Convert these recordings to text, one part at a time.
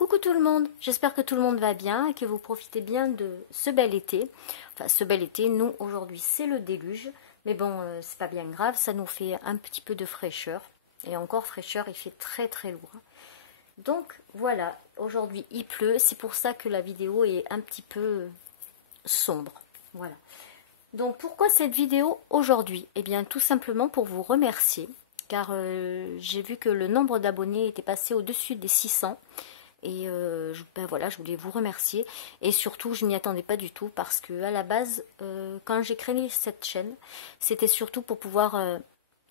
Coucou tout le monde, j'espère que tout le monde va bien et que vous profitez bien de ce bel été. Enfin, ce bel été, nous aujourd'hui c'est le déluge, mais bon, c'est pas bien grave, ça nous fait un petit peu de fraîcheur. Et encore fraîcheur, il fait très très lourd. Donc voilà, aujourd'hui il pleut, c'est pour ça que la vidéo est un petit peu sombre. Voilà. Donc pourquoi cette vidéo aujourd'hui? Eh bien tout simplement pour vous remercier, car j'ai vu que le nombre d'abonnés était passé au-dessus des 600. Et ben voilà, je voulais vous remercier. Et surtout, je m'y attendais pas du tout parce que à la base, quand j'ai créé cette chaîne, c'était surtout pour pouvoir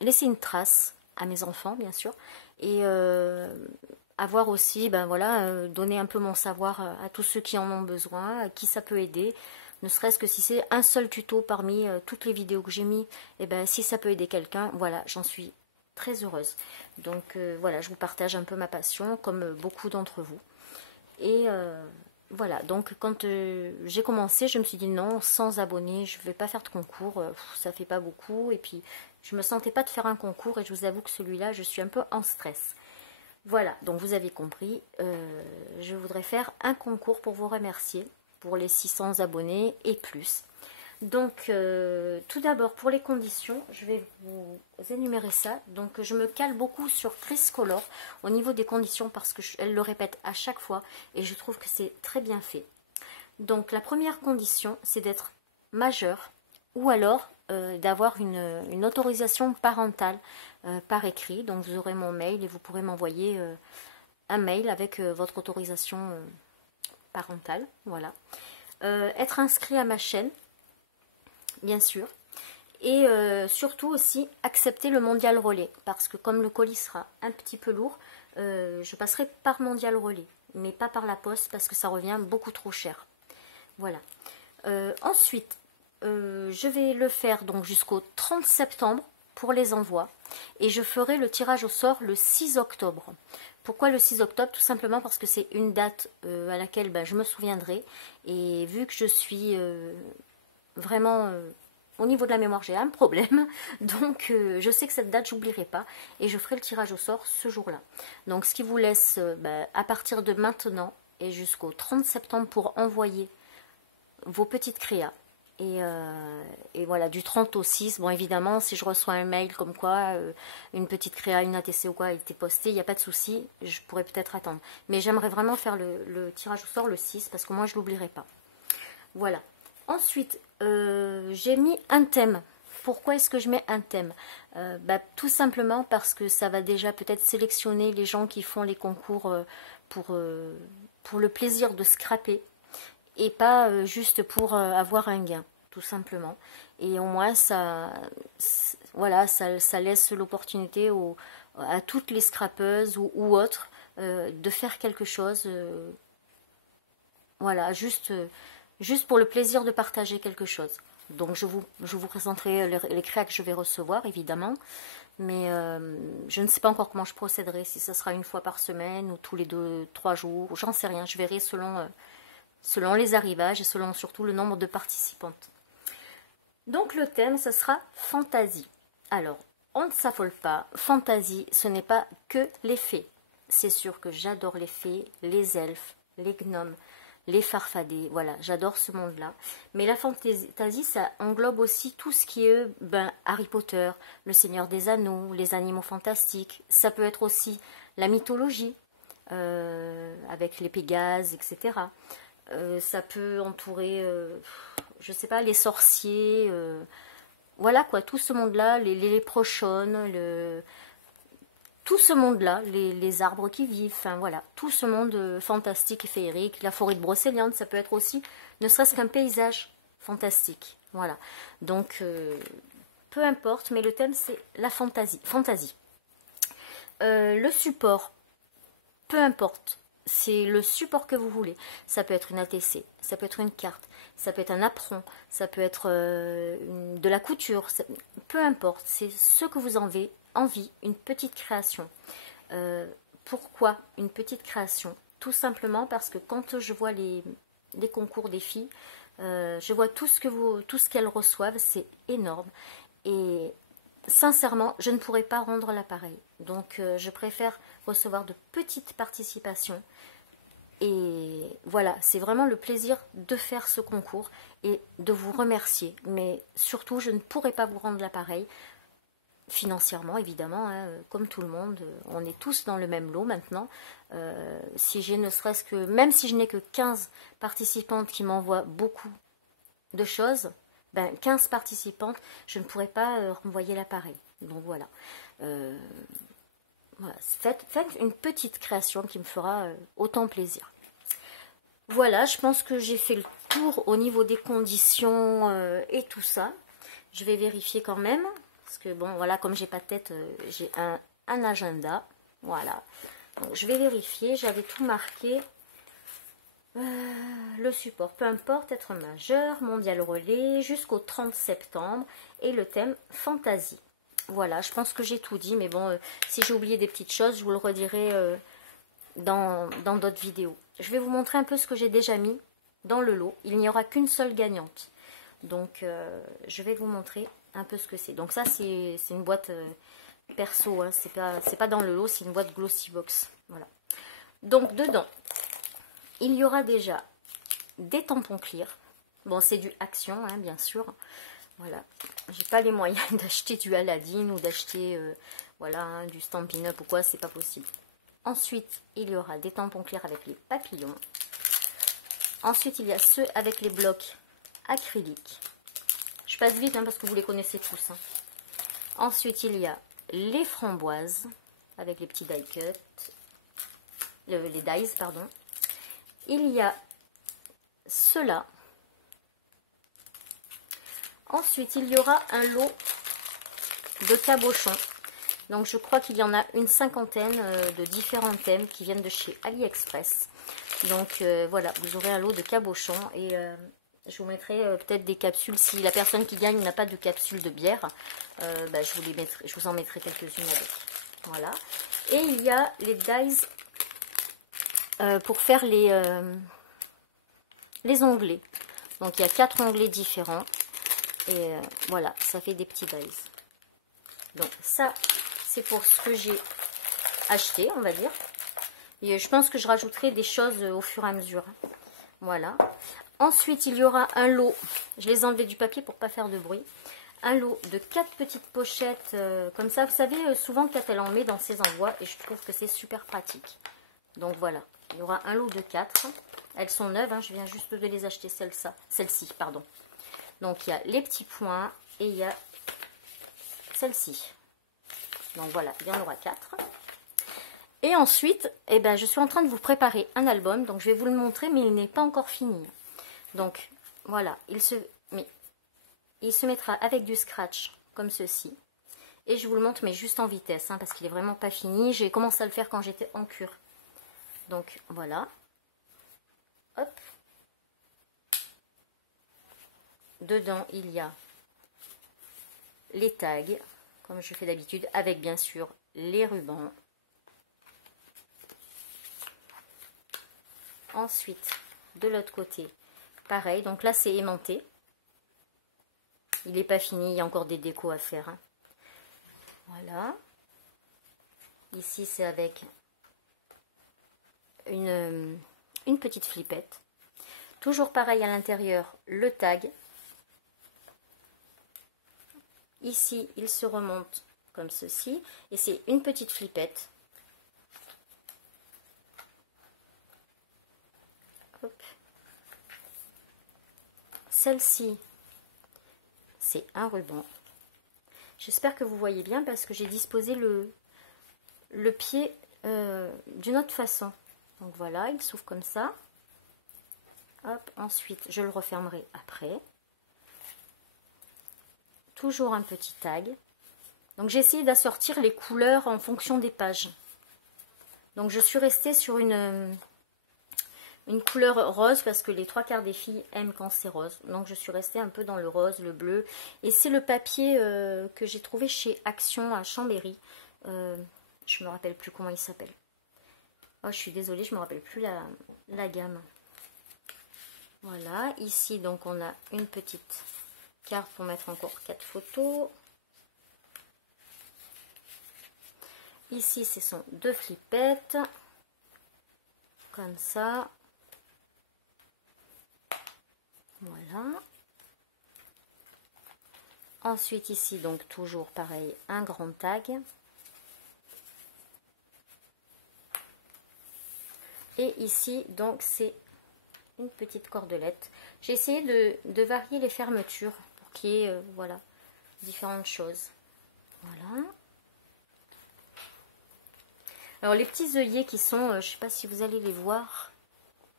laisser une trace à mes enfants, bien sûr, et avoir aussi, ben voilà, donner un peu mon savoir à tous ceux qui en ont besoin, à qui ça peut aider. Ne serait-ce que si c'est un seul tuto parmi toutes les vidéos que j'ai mis, et ben si ça peut aider quelqu'un, voilà, j'en suis très heureuse. Donc voilà, je vous partage un peu ma passion comme beaucoup d'entre vous. Et voilà, donc quand j'ai commencé, je me suis dit non, 100 abonnés, je ne vais pas faire de concours, ça fait pas beaucoup. Et puis je me sentais pas de faire un concours et je vous avoue que celui-là, je suis un peu en stress. Voilà, donc vous avez compris, je voudrais faire un concours pour vous remercier pour les 600 abonnés et plus. Donc, tout d'abord, pour les conditions, je vais vous énumérer ça. Donc, je me cale beaucoup sur Criscolor au niveau des conditions parce qu'elle le répète à chaque fois et je trouve que c'est très bien fait. Donc, la première condition, c'est d'être majeur ou alors d'avoir une autorisation parentale par écrit. Donc, vous aurez mon mail et vous pourrez m'envoyer un mail avec votre autorisation parentale. Voilà. Être inscrit à ma chaîne, bien sûr, et surtout aussi accepter le mondial relais, parce que comme le colis sera un petit peu lourd, je passerai par mondial relais, mais pas par la poste, parce que ça revient beaucoup trop cher. Voilà. Ensuite, je vais le faire donc jusqu'au 30 septembre pour les envois, et je ferai le tirage au sort le 6 octobre. Pourquoi le 6 octobre? Tout simplement parce que c'est une date à laquelle je me souviendrai, et vu que je suis vraiment au niveau de la mémoire j'ai un problème, donc je sais que cette date j'oublierai pas et je ferai le tirage au sort ce jour-là. Donc ce qui vous laisse à partir de maintenant et jusqu'au 30 septembre pour envoyer vos petites créas. Et voilà, du 30 au 6, bon évidemment si je reçois un mail comme quoi une petite créa, une ATC ou quoi a été postée, il n'y a pas de souci, je pourrais peut-être attendre. Mais j'aimerais vraiment faire le tirage au sort le 6 parce que moi je l'oublierai pas. Voilà. Ensuite, j'ai mis un thème. Pourquoi est-ce que je mets un thème? Tout simplement parce que ça va déjà peut-être sélectionner les gens qui font les concours pour le plaisir de scraper et pas juste pour avoir un gain, tout simplement. Et au moins, voilà, ça laisse l'opportunité à toutes les scrapeuses ou autres de faire quelque chose. Voilà, juste pour le plaisir de partager quelque chose. Donc je vous présenterai les créas que je vais recevoir, évidemment. Mais je ne sais pas encore comment je procéderai, si ça sera une fois par semaine ou tous les 2-3 jours. J'en sais rien, je verrai selon les arrivages et selon surtout le nombre de participantes. Donc le thème, ce sera fantaisie. Alors, on ne s'affole pas, fantaisie, ce n'est pas que les fées. C'est sûr que j'adore les fées, les elfes, les gnomes, les farfadets, voilà, j'adore ce monde-là. Mais la fantaisie, ça englobe aussi tout ce qui est Harry Potter, le Seigneur des Anneaux, les animaux fantastiques. Ça peut être aussi la mythologie, avec les Pégases, etc. Ça peut entourer, je sais pas, les sorciers, voilà quoi, tout ce monde-là, les léprochaunes, tout ce monde-là, les arbres qui vivent, enfin voilà, tout ce monde fantastique et féerique, la forêt de Brocéliande, ça peut être aussi, ne serait-ce qu'un paysage fantastique, voilà. Donc, peu importe, mais le thème c'est la fantaisie. Le support, peu importe, c'est le support que vous voulez. Ça peut être une ATC, ça peut être une carte, ça peut être un apron, ça peut être de la couture, peu importe, c'est ce que vous en avez envie, une petite création. Pourquoi une petite création? Tout simplement parce que quand je vois les concours des filles, je vois tout ce qu'elles reçoivent, c'est énorme. Et sincèrement, je ne pourrais pas rendre l'appareil. Donc, je préfère recevoir de petites participations Et voilà, c'est vraiment le plaisir de faire ce concours et de vous remercier. Mais surtout, je ne pourrais pas vous rendre l'appareil financièrement, évidemment, hein, comme tout le monde. On est tous dans le même lot maintenant. Si j'ai ne serait-ce que, même si je n'ai que 15 participantes qui m'envoient beaucoup de choses, ben 15 participantes, je ne pourrais pas renvoyer l'appareil. Donc voilà. Voilà, faites une petite création qui me fera autant plaisir. Voilà, je pense que j'ai fait le tour au niveau des conditions et tout ça. Je vais vérifier quand même, parce que bon, voilà, comme j'ai pas de tête, j'ai un agenda. Voilà, donc, je vais vérifier, j'avais tout marqué. Le support, peu importe, être majeur, mondial relais, jusqu'au 30 septembre, et le thème fantasy. Voilà, je pense que j'ai tout dit, mais bon, si j'ai oublié des petites choses, je vous le redirai dans d'autres vidéos. Je vais vous montrer un peu ce que j'ai déjà mis dans le lot. Il n'y aura qu'une seule gagnante. Donc, je vais vous montrer un peu ce que c'est. Donc ça, c'est une boîte perso, hein, c'est pas dans le lot, c'est une boîte Glossy Box. Voilà. Donc, dedans, il y aura déjà des tampons clear. Bon, c'est du Action, hein, bien sûr. Voilà, j'ai pas les moyens d'acheter du Aladdin ou d'acheter voilà, hein, du Stampin' Up ou quoi, c'est pas possible. Ensuite, il y aura des tampons clairs avec les papillons. Ensuite, il y a ceux avec les blocs acryliques. Je passe vite hein, parce que vous les connaissez tous. Hein. Ensuite, il y a les framboises avec les petits die cut, les dies, pardon. Il y a ceux-là. Ensuite, il y aura un lot de cabochons. Donc, je crois qu'il y en a une cinquantaine de différents thèmes qui viennent de chez AliExpress. Donc, voilà, vous aurez un lot de cabochons. Et je vous mettrai peut-être des capsules. Si la personne qui gagne n'a pas de capsule de bière, bah, je vous en mettrai quelques-unes avec. Voilà. Et il y a les dies pour faire les onglets. Donc, il y a 4 onglets différents. Et voilà, ça fait des petits dies. Donc ça, c'est pour ce que j'ai acheté, on va dire. Et je pense que je rajouterai des choses au fur et à mesure. Voilà. Ensuite, il y aura un lot. Je les ai enlevés du papier pour ne pas faire de bruit. Un lot de 4 petites pochettes comme ça. Vous savez, souvent, Kat, elle en met dans ses envois. Et je trouve que c'est super pratique. Donc voilà. Il y aura un lot de 4. Elles sont neuves. Hein, je viens juste de les acheter, celle-ci, pardon. Donc, il y a les petits points et il y a celle-ci. Donc, voilà, il y en aura 4. Et ensuite, eh ben, je suis en train de vous préparer un album. Donc, je vais vous le montrer, mais il n'est pas encore fini. Donc, voilà, il se mettra avec du scratch, comme ceci. Et je vous le montre, mais juste en vitesse, hein, parce qu'il n'est vraiment pas fini. J'ai commencé à le faire quand j'étais en cure. Donc, voilà. Hop. Dedans, il y a les tags, comme je fais d'habitude, avec bien sûr les rubans. Ensuite, de l'autre côté, pareil. Donc là, c'est aimanté. Il n'est pas fini, il y a encore des décos à faire. Hein. Voilà. Ici, c'est avec une petite flippette. Toujours pareil à l'intérieur, le tag. Ici, il se remonte comme ceci. Et c'est une petite flippette. Celle-ci, c'est un ruban. J'espère que vous voyez bien parce que j'ai disposé le pied d'une autre façon. Donc voilà, il s'ouvre comme ça. Hop, ensuite, je le refermerai après. Toujours un petit tag. Donc j'ai essayé d'assortir les couleurs en fonction des pages. Donc je suis restée sur une couleur rose parce que les 3/4 des filles aiment quand c'est rose. Donc je suis restée un peu dans le rose, le bleu. Et c'est le papier que j'ai trouvé chez Action à Chambéry. Je me rappelle plus comment il s'appelle. Oh, je suis désolée, je me rappelle plus la gamme. Voilà, ici donc on a une petite carte pour mettre encore 4 photos. Ici ce sont 2 flippettes. Comme ça. Voilà. Ensuite ici, donc toujours pareil, un grand tag. Et ici, donc c'est une petite cordelette. J'ai essayé de varier les fermetures pour qu'il y ait, voilà, différentes choses. Voilà. Alors les petits œillets qui sont, je ne sais pas si vous allez les voir.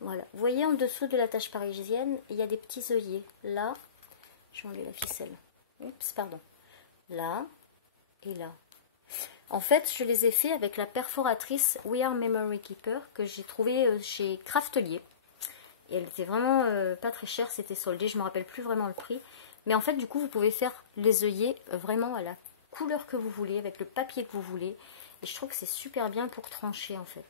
Voilà. Vous voyez en dessous de la tache parisienne, il y a des petits œillets. Là, je vais enlever la ficelle. Oups, pardon. Là et là. En fait, je les ai fait avec la perforatrice We Are Memory Keeper que j'ai trouvée chez Craftelier. Et elle était vraiment pas très chère, c'était soldé, je ne me rappelle plus vraiment le prix. Mais en fait, du coup, vous pouvez faire les œillets vraiment à la couleur que vous voulez, avec le papier que vous voulez. Et je trouve que c'est super bien pour trancher en fait.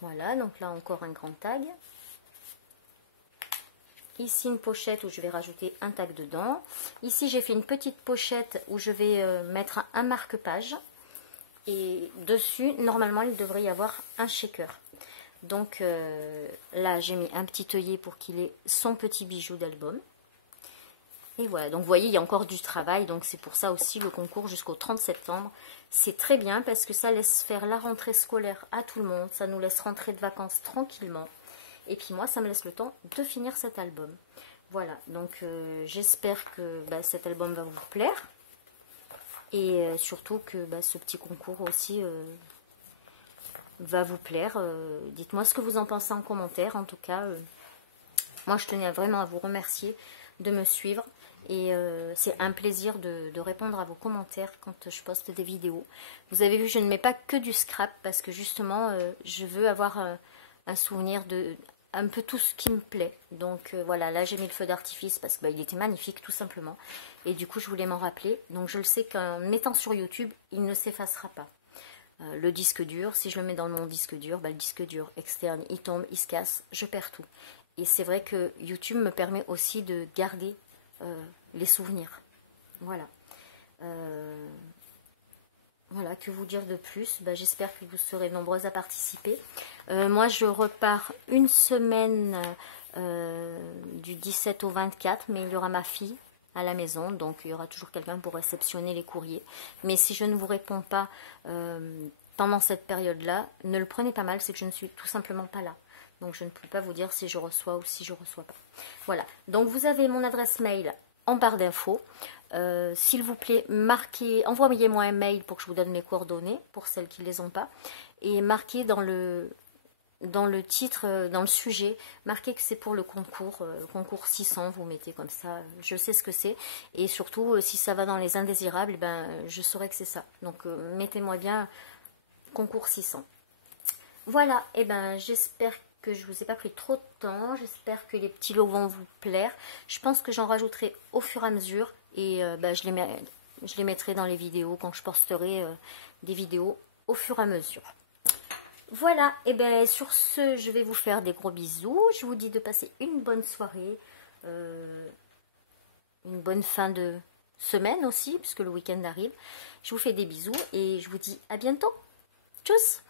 Voilà, donc là encore un grand tag. Ici une pochette où je vais rajouter un tag dedans. Ici j'ai fait une petite pochette où je vais mettre un marque-page. Et dessus, normalement, il devrait y avoir un shaker. Donc là, j'ai mis un petit œillet pour qu'il ait son petit bijou d'album. Et voilà, donc vous voyez, il y a encore du travail. Donc c'est pour ça aussi le concours jusqu'au 30 septembre. C'est très bien parce que ça laisse faire la rentrée scolaire à tout le monde. Ça nous laisse rentrer de vacances tranquillement. Et puis moi, ça me laisse le temps de finir cet album. Voilà, donc j'espère que cet album va vous plaire. Et surtout que ce petit concours aussi va vous plaire. Dites-moi ce que vous en pensez en commentaire. En tout cas, moi je tenais vraiment à vous remercier de me suivre. Et c'est un plaisir de répondre à vos commentaires quand je poste des vidéos. Vous avez vu, je ne mets pas que du scrap parce que justement, je veux avoir un souvenir de un peu tout ce qui me plaît. Donc voilà, là j'ai mis le feu d'artifice parce qu'il était magnifique tout simplement. Et du coup, je voulais m'en rappeler. Donc je le sais qu'en mettant sur YouTube, il ne s'effacera pas. Le disque dur, si je le mets dans mon disque dur, le disque dur externe, il tombe, il se casse, je perds tout. Et c'est vrai que YouTube me permet aussi de garder les souvenirs. Voilà. Voilà, que vous dire de plus? J'espère que vous serez nombreuses à participer. Moi, je repars une semaine du 17 au 24, mais il y aura ma fille à la maison, donc il y aura toujours quelqu'un pour réceptionner les courriers. Mais si je ne vous réponds pas pendant cette période-là, ne le prenez pas mal, c'est que je ne suis tout simplement pas là. Donc je ne peux pas vous dire si je reçois ou si je ne reçois pas. Voilà, donc vous avez mon adresse mail en barre d'infos. S'il vous plaît, envoyez-moi un mail pour que je vous donne mes coordonnées, pour celles qui ne les ont pas. Et marquez dans le titre, dans le sujet, marquez que c'est pour le concours 600, vous mettez comme ça, je sais ce que c'est. Et surtout, si ça va dans les indésirables, je saurai que c'est ça. Donc mettez-moi bien concours 600. Voilà, et j'espère que je vous ai pas pris trop de temps, j'espère que les petits lots vont vous plaire. Je pense que j'en rajouterai au fur et à mesure et je les mettrai dans les vidéos quand je posterai des vidéos au fur et à mesure. Voilà, et sur ce, je vais vous faire des gros bisous. Je vous dis de passer une bonne soirée, une bonne fin de semaine aussi, puisque le week-end arrive. Je vous fais des bisous et je vous dis à bientôt. Tchuss!